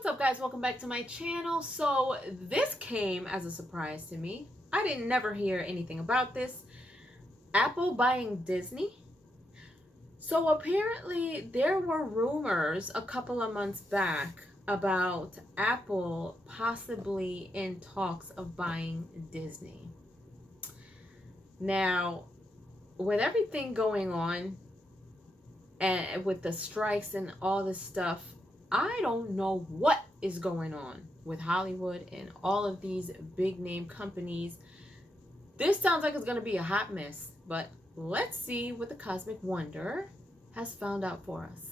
What's up, guys? Welcome back to my channel. So this came as a surprise to me. I didn't never hear anything about this. Apple buying Disney. So apparently there were rumors a couple of months back about Apple possibly in talks of buying Disney. Now, with everything going on and with the strikes and all this stuff, I don't know what is going on with Hollywood and all of these big name companies. This sounds like it's going to be a hot mess, but let's see what the Cosmic Wonder has found out for us.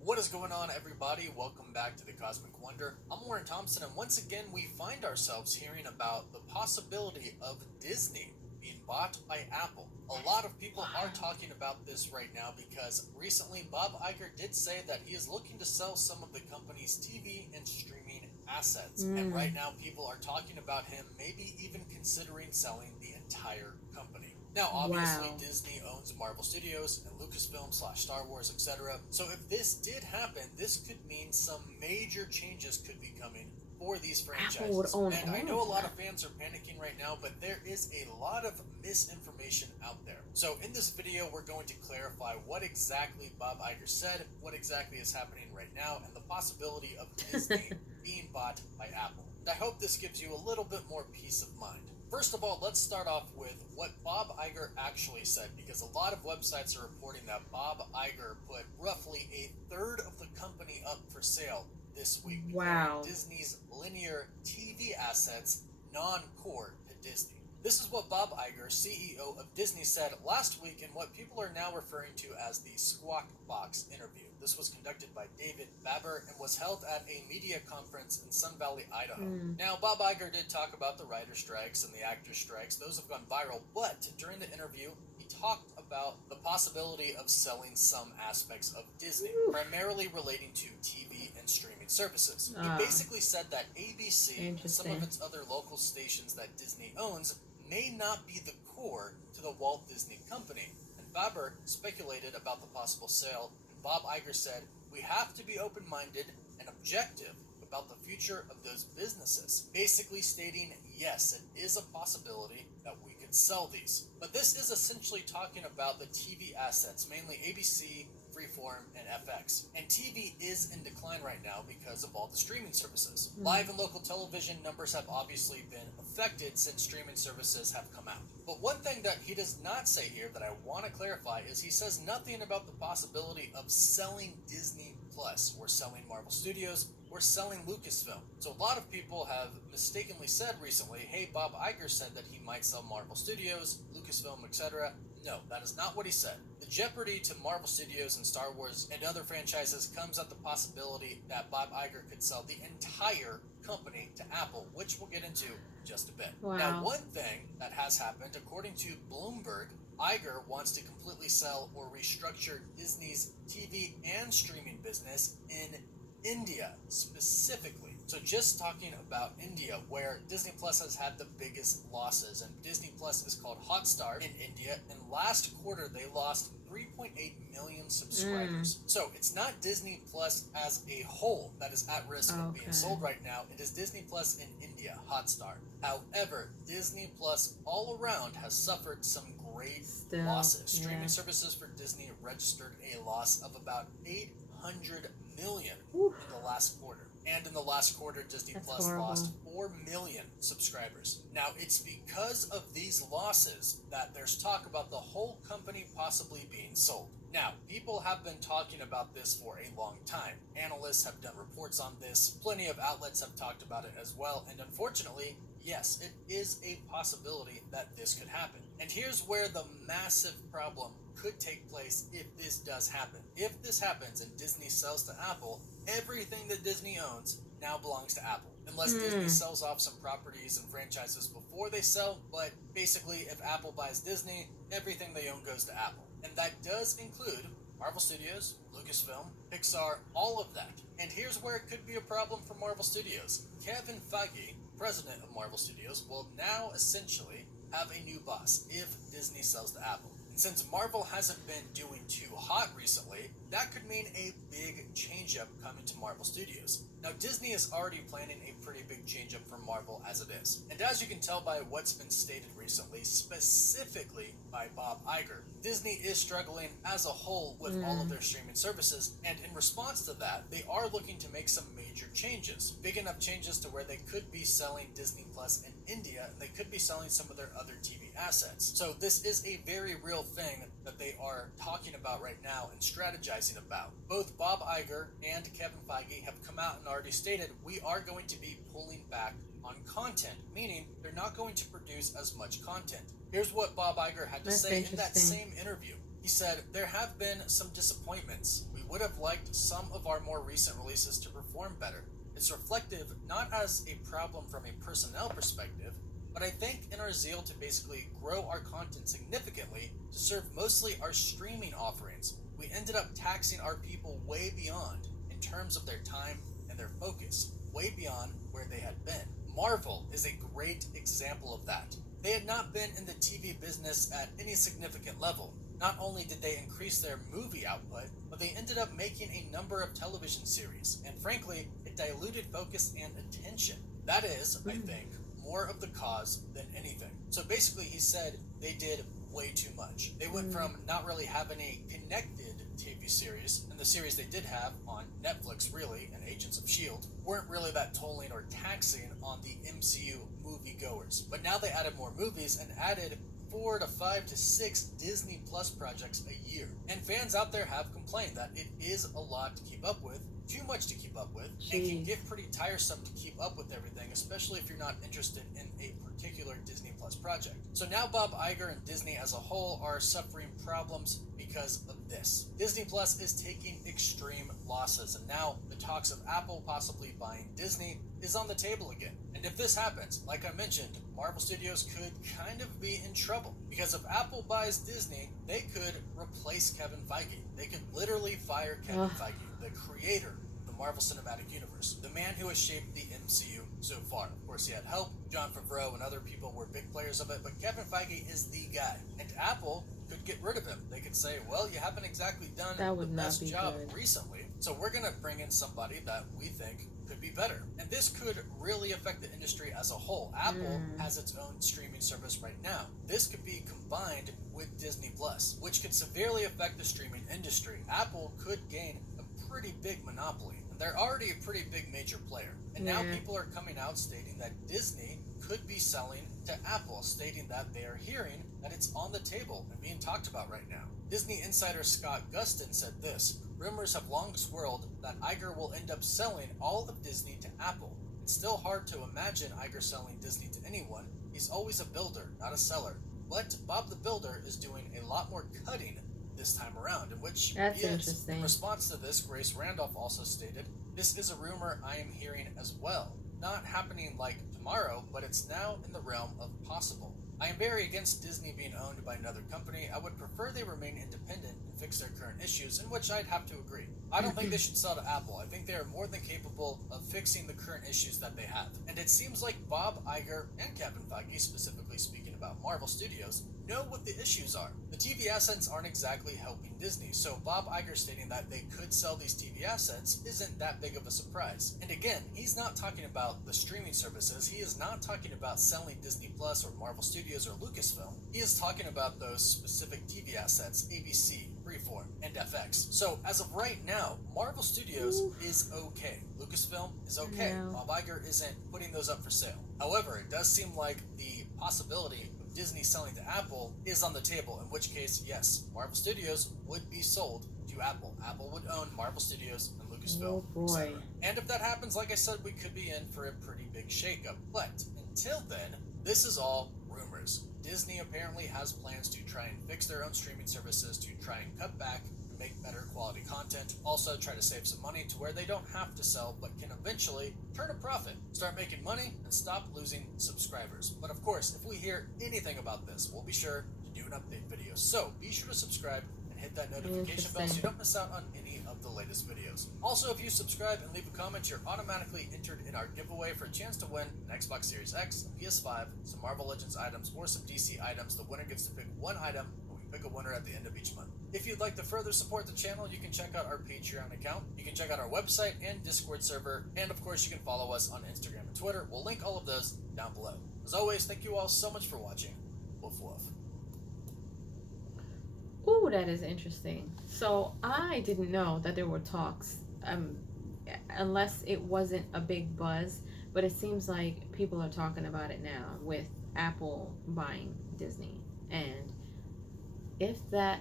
What is going on, everybody? Welcome back to the Cosmic Wonder. I'm Warren Thompson, and once again we find ourselves hearing about the possibility of Disney being bought by Apple. A lot of people are talking about this right now because recently Bob Iger did say that he is looking to sell some of the company's TV and streaming assets. And right now people are talking about him maybe even considering selling the entire company. Now, obviously, Wow. Disney owns Marvel Studios and Lucasfilm / Star Wars, etc. So if this did happen, this could mean some major changes could be coming for these franchises. Apple would own And I all know of a lot that. of fans are panicking right now, but there is a lot of misinformation out there. So in this video, we're going to clarify what exactly Bob Iger said, what exactly is happening right now, and the possibility of Disney being bought by Apple. And I hope this gives you a little bit more peace of mind. First of all, let's start off with what Bob Iger actually said, because a lot of websites are reporting that Bob Iger put roughly a third of the company up for sale this week, Wow. declaring Disney's linear TV assets non-core to Disney. This is what Bob Iger, CEO of Disney, said last week in what people are now referring to as the Squawk Box interview. This was conducted by David Baber and was held at a media conference in Sun Valley, Idaho. Now, Bob Iger did talk about the writer strikes and the actor strikes. Those have gone viral, but during the interview, he talked about the possibility of selling some aspects of Disney, primarily relating to TV and streaming services. He basically said that ABC and some of its other local stations that Disney owns may not be the core to the Walt Disney Company. And Baber speculated about the possible sale, and Bob Iger said, "We have to be open-minded and objective about the future of those businesses," basically stating, yes, it is a possibility that we could sell these. But this is essentially talking about the TV assets, mainly ABC, Freeform, and FX. And TV is in decline right now because of all the streaming services. Live and local television numbers have obviously been affected since streaming services have come out. But one thing that he does not say here that I want to clarify is he says nothing about the possibility of selling Disney Plus, or selling Marvel Studios, or selling Lucasfilm. So a lot of people have mistakenly said recently, hey, Bob Iger said that he might sell Marvel Studios, Lucasfilm, etc. No, that is not what he said. The jeopardy to Marvel Studios and Star Wars and other franchises comes at the possibility that Bob Iger could sell the entire company to Apple, which we'll get into in just a bit. Wow. Now, one thing that has happened, according to Bloomberg, Iger wants to completely sell or restructure Disney's TV and streaming business in India specifically. So just talking about India, where Disney Plus has had the biggest losses, and Disney Plus is called Hotstar in India, and last quarter they lost 3.8 million subscribers. So it's not Disney Plus as a whole that is at risk of being sold right now. It is Disney Plus in India, Hotstar. However, Disney Plus all around has suffered some great losses. Streaming services for Disney registered a loss of about 800 million in the last quarter. And in the last quarter, Disney Plus lost 4 million subscribers. Now, it's because of these losses that there's talk about the whole company possibly being sold. Now, people have been talking about this for a long time. Analysts have done reports on this. Plenty of outlets have talked about it as well. And unfortunately, yes, it is a possibility that this could happen. And here's where the massive problem could take place if this does happen. If this happens and Disney sells to Apple, everything that Disney owns now belongs to Apple. Unless Disney sells off some properties and franchises before they sell, but basically if Apple buys Disney, everything they own goes to Apple. And that does include Marvel Studios, Lucasfilm, Pixar, all of that. And here's where it could be a problem for Marvel Studios. Kevin Feige, president of Marvel Studios, will now essentially have a new boss if Disney sells to Apple. And since Marvel hasn't been doing too hot recently, that could mean a big change-up coming to Marvel Studios. Now, Disney is already planning a pretty big change-up for Marvel as it is. And as you can tell by what's been stated recently, specifically by Bob Iger, Disney is struggling as a whole with all of their streaming services, and in response to that, they are looking to make some major changes. Big enough changes to where they could be selling Disney Plus in India, and they could be selling some of their other TV assets. So this is a very real thing that they are talking about right now and strategizing about. Both Bob Iger and Kevin Feige have come out and already stated we are going to be pulling back on content, meaning they're not going to produce as much content. Here's what Bob Iger had to say in that same interview. He said, "There have been some disappointments. We would have liked some of our more recent releases to perform better. It's reflective not as a problem from a personnel perspective, but I think in our zeal to basically grow our content significantly to serve mostly our streaming offerings, we ended up taxing our people way beyond in terms of their time and their focus, way beyond where they had been." Marvel is a great example of that. They had not been in the TV business at any significant level. Not only did they increase their movie output, but they ended up making a number of television series, and frankly, it diluted focus and attention. That is, I think, more of the cause than anything. So basically, he said they did way too much. They went from not really having a connected TV series, and the series they did have on Netflix, really, and Agents of S.H.I.E.L.D., weren't really that tolling or taxing on the MCU moviegoers. But now they added more movies and added 4 to 5 to 6 Disney Plus projects a year. And fans out there have complained that it is a lot to keep up with, too much to keep up with, and can get pretty tiresome to keep up with everything, especially if you're not interested in a particular Disney Plus project. So now Bob Iger and Disney as a whole are suffering problems because of this. Disney Plus is taking extreme losses, and now the talks of Apple possibly buying Disney is on the table again. And if this happens, like I mentioned, Marvel Studios could kind of be in trouble, because if Apple buys Disney, they could replace Kevin Feige. They could literally fire Kevin Feige, the creator of the Marvel Cinematic Universe, the man who has shaped the MCU so far. Of course, he had help. John Favreau and other people were big players of it, but Kevin Feige is the guy. And Apple could get rid of him. They could say, well, you haven't exactly done the best job recently, so we're going to bring in somebody that we think could be better. And this could really affect the industry as a whole. Apple has its own streaming service right now. This could be combined with Disney Plus, which could severely affect the streaming industry. Apple could gain a pretty big monopoly, and they're already a pretty big major player. And now people are coming out stating that Disney could be selling to Apple, stating that they are hearing that it's on the table and being talked about right now. Disney insider Scott Gustin said this: "Rumors have long swirled that Iger will end up selling all of Disney to Apple. It's still hard to imagine Iger selling Disney to anyone. He's always a builder, not a seller. But Bob the Builder is doing a lot more cutting this time around," in which That's he is. interesting. In response to this, Grace Randolph also stated, "This is a rumor I am hearing as well. Not happening like tomorrow, but it's now in the realm of possible. I am very against Disney being owned by another company. I would prefer they remain independent and fix their current issues," in which I'd have to agree. I don't think they should sell to Apple. I think they are more than capable of fixing the current issues that they have. And it seems like Bob Iger and Kevin Feige, specifically speaking about Marvel Studios, know what the issues are. The TV assets aren't exactly helping Disney, so Bob Iger stating that they could sell these TV assets isn't that big of a surprise. And again, he's not talking about the streaming services. He is not talking about selling Disney Plus or Marvel Studios or Lucasfilm. He is talking about those specific TV assets, ABC, Freeform, and FX. So as of right now, Marvel Studios is okay. Lucasfilm is okay. Bob Iger isn't putting those up for sale. However, it does seem like the possibility of Disney selling to Apple is on the table, in which case, yes, Marvel Studios would be sold to Apple. Apple would own Marvel Studios and Lucasfilm, etc. And if that happens, like I said, we could be in for a pretty big shakeup. But until then, this is all rumors. Disney apparently has plans to try and fix their own streaming services, to try and cut back, make better quality content, also try to save some money to where they don't have to sell but can eventually turn a profit, start making money, and stop losing subscribers. But of course, if we hear anything about this, we'll be sure to do an update video. So be sure to subscribe and hit that notification bell so you don't miss out on any of the latest videos. Also, if you subscribe and leave a comment, you're automatically entered in our giveaway for a chance to win an Xbox Series X, a PS5, some Marvel Legends items, or some DC items. The winner gets to pick one item, and we pick a winner at the end of each month. If you'd like to further support the channel, you can check out our Patreon account, you can check out our website and Discord server, and of course you can follow us on Instagram and Twitter. We'll link all of those down below. As always, thank you all so much for watching. Woof woof. Ooh, that is interesting. So I didn't know that there were talks, unless it wasn't a big buzz, but it seems like people are talking about it now with Apple buying Disney. And if that,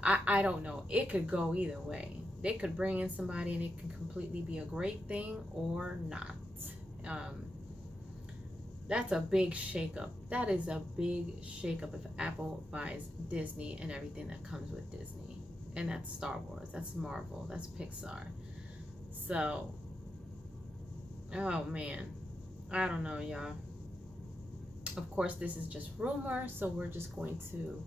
I don't know, it could go either way. They could bring in somebody and it could completely be a great thing or not. That's a big shakeup. That is a big shakeup if Apple buys Disney and everything that comes with Disney. And that's Star Wars, that's Marvel, that's Pixar. So, oh man, I don't know, y'all. Of course, this is just rumor, so we're just going to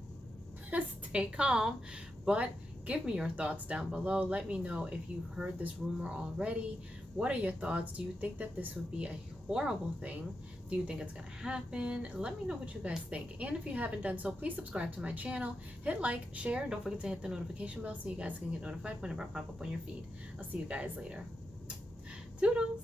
stay calm. But give me your thoughts down below. Let me know if you've heard this rumor already. What are your thoughts? Do you think that this would be a horrible thing? Do you think it's going to happen? Let me know what you guys think. And if you haven't done so, please subscribe to my channel. Hit like, share, and don't forget to hit the notification bell so you guys can get notified whenever I pop up on your feed. I'll see you guys later. Toodles!